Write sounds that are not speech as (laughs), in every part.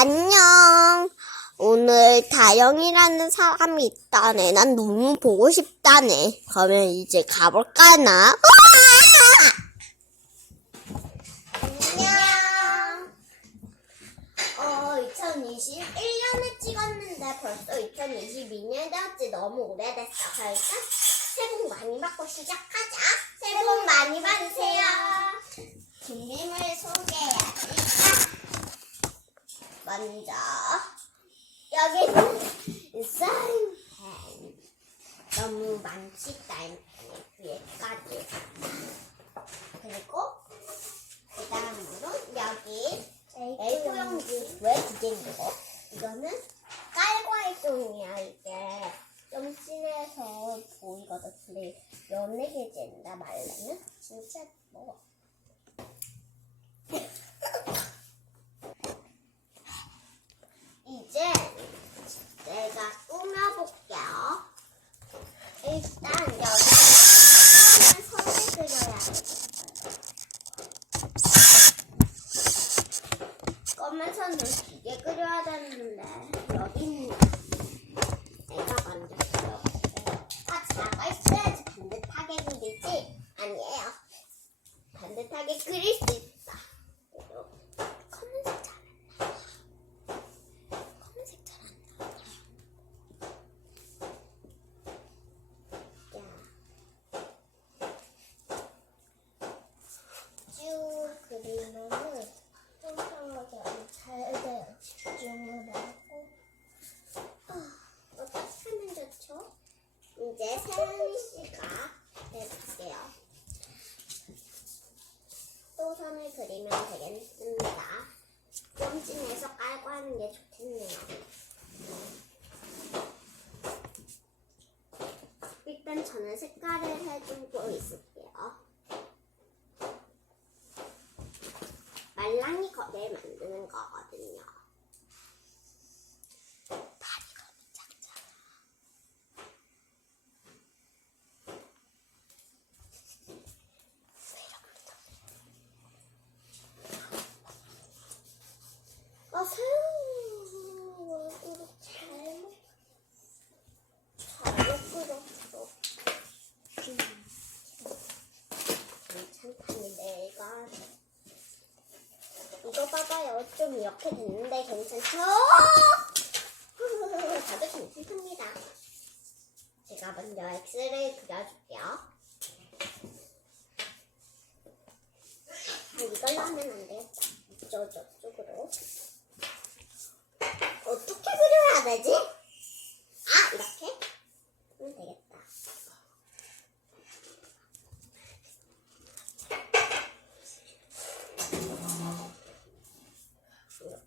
안녕. 오늘 다영이라는 사람이 있다네. 난 너무 보고 싶다네. 그러면 이제 가볼까나? 안녕. 어, 2021년에 찍었는데 벌써 2022년 되었지. 너무 오래됐어. 그러니까 새해 복 많이 받고 시작하자. 새해 복 많이 받으세요. 준비물 소개해야지. 먼저. 여기는 사인펜 너무 많지 사인펜이 위에까지. 그리고 그 다음으로 여기 A4 용지 왜 두 개인 거 이거는 깔과일종이야 이게. 좀 진해서 보이거든. 근데 연해해진다 말로는 진짜 뭐 이제 내가 꾸며볼게요. 일단 여기. 검은 선을 두개 그려야 되는데 여기는 내가 먼저 그려볼게요. 아, 작아 있어야지 반듯하게 그리지? 아니에요. 반듯하게 그릴 수 있어. 그리고 검은색 잘 검은색 잘 안 나와. 쭉 그리면은 평평하게 아주 잘 돼요. 집중을 하고. 아, 어떻게 하면 좋죠? 이제 세연이 씨가 해볼게요. 또 선을 그리면 되겠습니다. 좀 진해서 깔고 하는 게 좋겠네요. 일단 저는 색깔을 해주고 있을게요. 말랑이 거를 만드는 거거든요. 다리가 작잖아. 아, 새우 이거 잘못 잘못 끓였어. 괜찮다니 내가 이거 봐봐요. 좀 이렇게 됐는데 괜찮죠? (laughs) 다들 괜찮습니다. 제가 먼저 X를 그려줄게요. 아, 이걸로 하면 안 되겠다. 이쪽, 저쪽으로. 어떻게 그려야 되지? 아, 이렇게? 하면 되겠다. 이렇게 해서.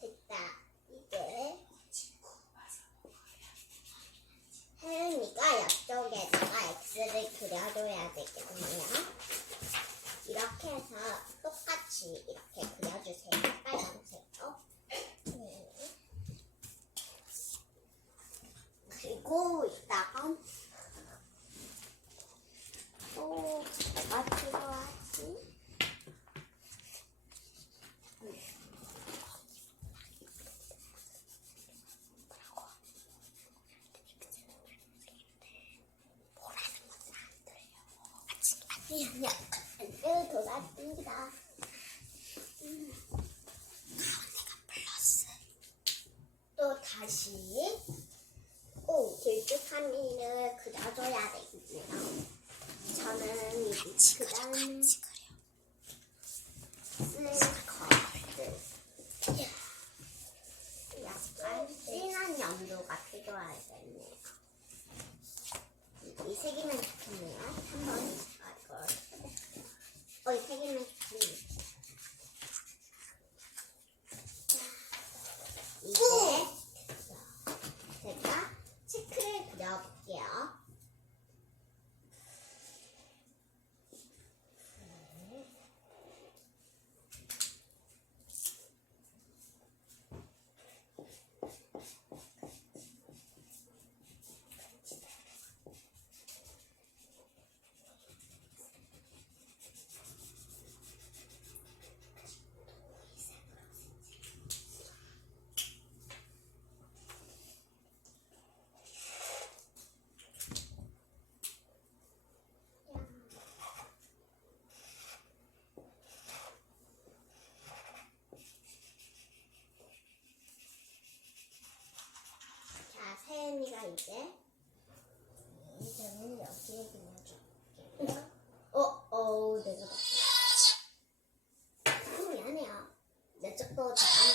됐다. 이제 혜은이가 옆쪽에다가 X를 그려줘야 되겠네요. 이렇게 해서 똑 같이 이렇게 그려주세요. 빨간색으로. 네. 그리고 이따가 또 뭐가 필요하지? 아니. 안돼 돌아갑니다. 기도하겠네요. 이 세 개만 좋겠네요. 한번 아 이거 어이 세 개만 좋겠네요. 세연이가 이제 이제는 여기에 그냥 줄게요. 어, 어, 내가 맞다. 음, 미안해요. 내 쪽도 잘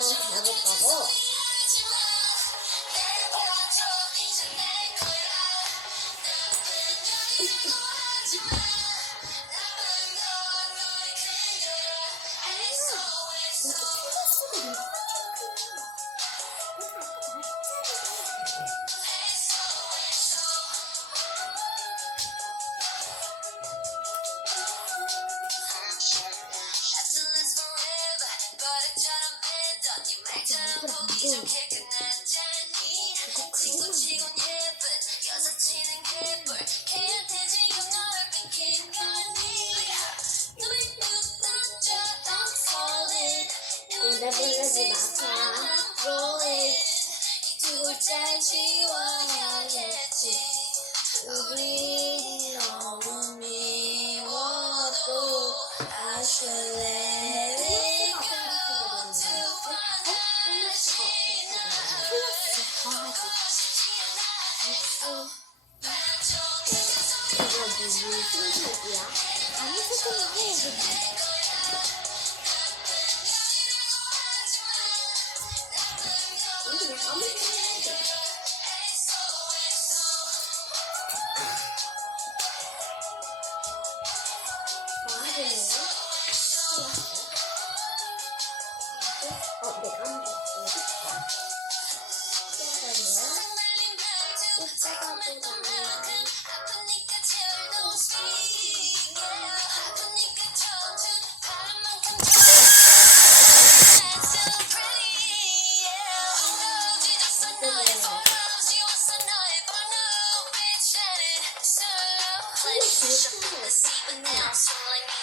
잘 지워야겠지 우리 너무 미워도 I should let it go 소리나 해. 어, 내가 한 거. Sex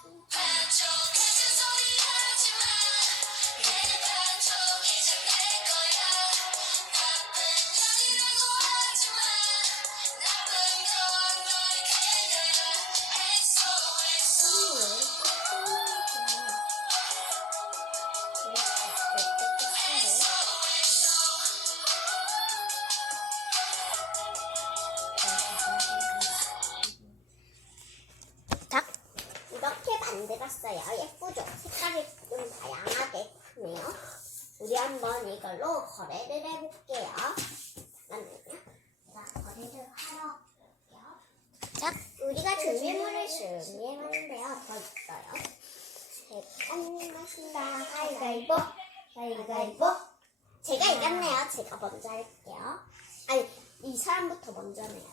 이걸로 거래를 해볼게요. 자, 우리가 준비물을 준비했는데요. 더 있어요. 맛있다. 가위가위보. 가위가위보. 제가 이겼네요. 제가 먼저 할게요. 아니, 이 사람부터 먼저 내야 돼요.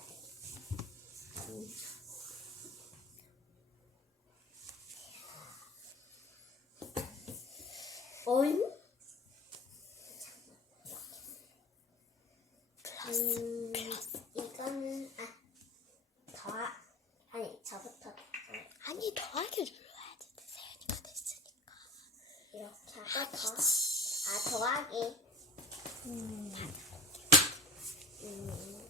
어잉? 음, 이거는 아 더하 아니 저부터 아니 더하기 눌러야 돼. 세연이가 됐으니까. 이렇게 하고 더아 더하기. 음. 아